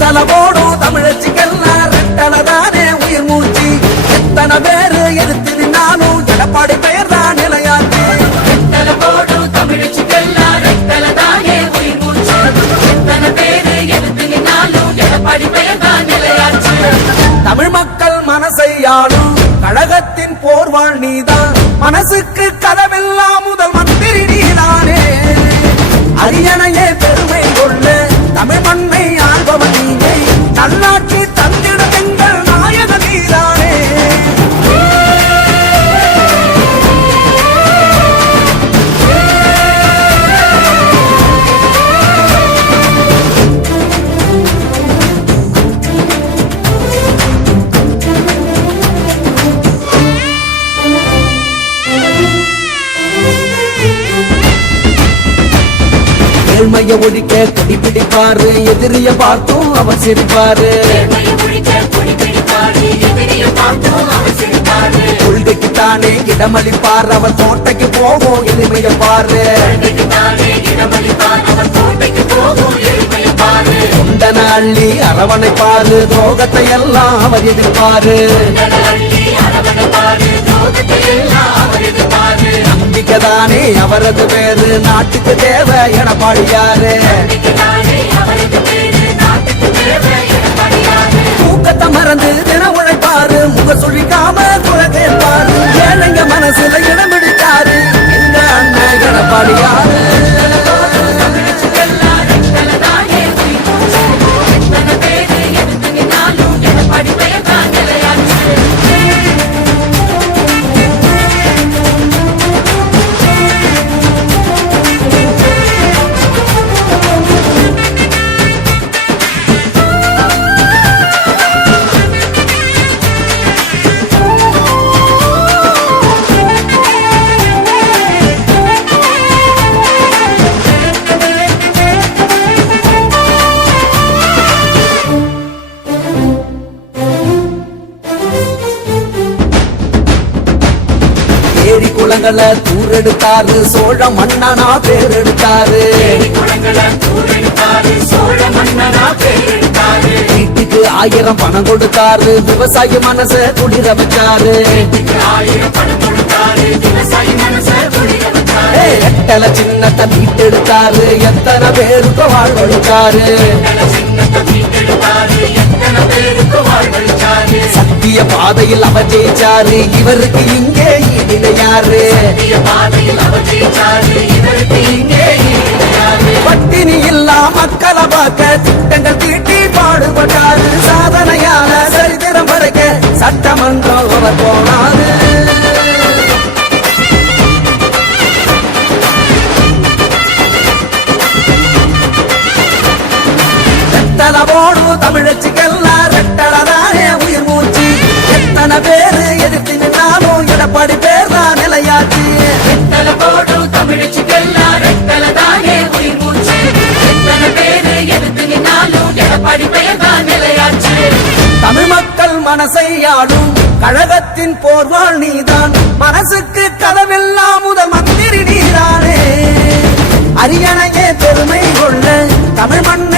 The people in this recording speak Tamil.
எத்தனை போடும் தமிழச்சிக்கெல்லாம் ரெட்டலதானே உயிர் மூச்சு? எத்தனை பேரு எடுத்து ஏழ்மைய ஒழிக்க கொடி பிடிப்பாரு எதிரிய பார்த்தும் அவர் சிரிப்பாரு. கொள்கைக்கு தானே இடமளிப்பார் அவர் கோட்டைக்கு போகும் எளிமைய பாரு. அள்ளி அரவணைப்பாரு துரோகத்தை எல்லாம் அவர் எதிர்ப்பாரு. கடலள்ளி நம்பிக்கைதானே அவரது பேரு. நாட்டுக்கு தேவை எடப்பாடியாரு நம்பிக்கைதானே அவரது பேரு, நாட்டுக்கு தேவை குளங்களை தூரெடுத்தாரு சோழ மன்னனா பேரெடுத்தாரு. ஏரி வீட்டுக்கு ஆயிரம் பணம் கொடுத்தாரு. விவசாய மனச குளிர வச்சாரு. எட்டல விவசாயி மனச சின்னத்தை மீட்டெடுத்தாரு. எத்தனை பேருக்கு வாழ்வழிச்சாரு சத்திய பாதையில் அவர் ஜெயிச்சாரு. இவருக்கு இங்கே இணையாரு யாரு? பாதையில் அவர் ஜெயிச்சாரு, மனசையாடும். மனசை கழகத்தின் போர்வாள் நீதான். மனசுக்கு கதவெல்லாம் முதல் மந்திரி நீதானே. அரியணையே பெருமை கொள்ள தமிழ் மண்ணை